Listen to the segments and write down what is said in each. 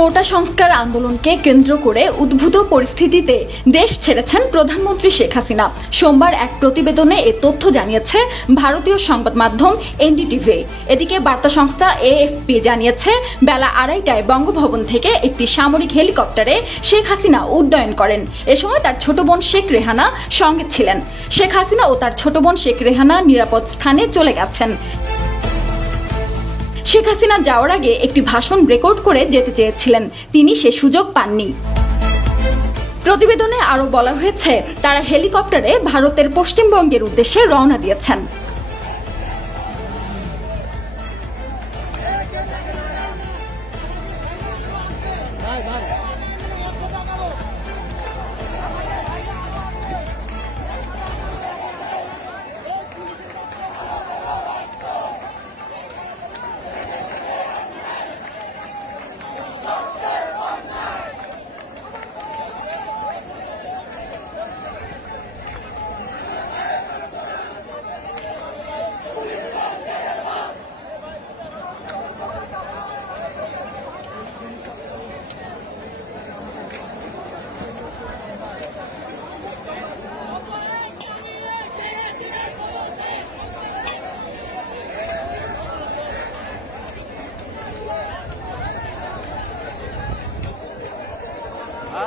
কোটা সংস্কার আন্দোলনকে কেন্দ্র করে উদ্ভূত পরিস্থিতিতে দেশ ছেড়েছেন প্রধানমন্ত্রী শেখ হাসিনা। সোমবার এক প্রতিবেদনে এ তথ্য জানিয়েছে ভারতীয় সংবাদ মাধ্যম এনডিটিভি। এদিকে বার্তা সংস্থা এএফপি জানিয়েছে, বেলা আড়াইটায় বঙ্গভবন থেকে একটি সামরিক হেলিকপ্টারে শেখ হাসিনা উড্ডয়ন করেন। এ সময় তার ছোট বোন শেখ রেহানা সঙ্গে ছিলেন। শেখ হাসিনা ও তার ছোট বোন শেখ রেহানা নিরাপদ স্থানে চলে গেছেন। শেখ হাসিনা যাওয়ার আগে একটি ভাষণ রেকর্ড করে যেতে চেয়েছিলেন। তিনি সে সুযোগ পাননি। প্রতিবেদনে আরও বলা হয়েছে, তারা হেলিকপ্টারে ভারতের পশ্চিমবঙ্গের উদ্দেশ্যে রওনা দিয়েছেন।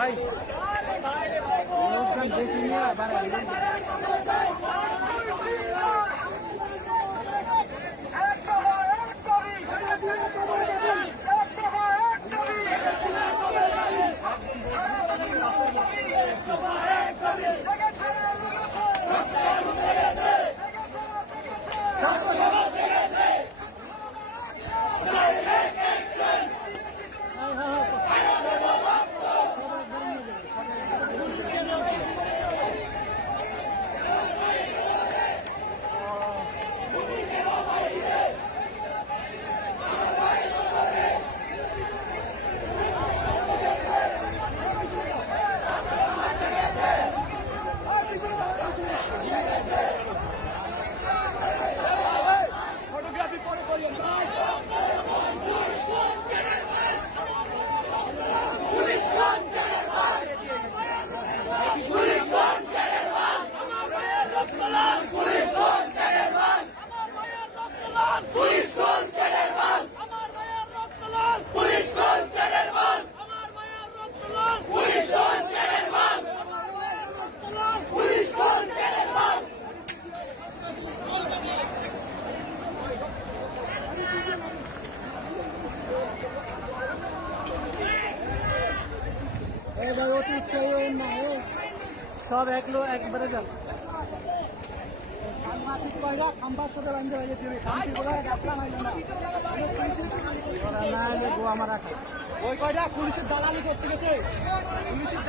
ভাই। লোকজন বেশি নিয়ে সব এক লো একবারে যান আমার পুলিশের দালালি করতে গেছে। পুলিশের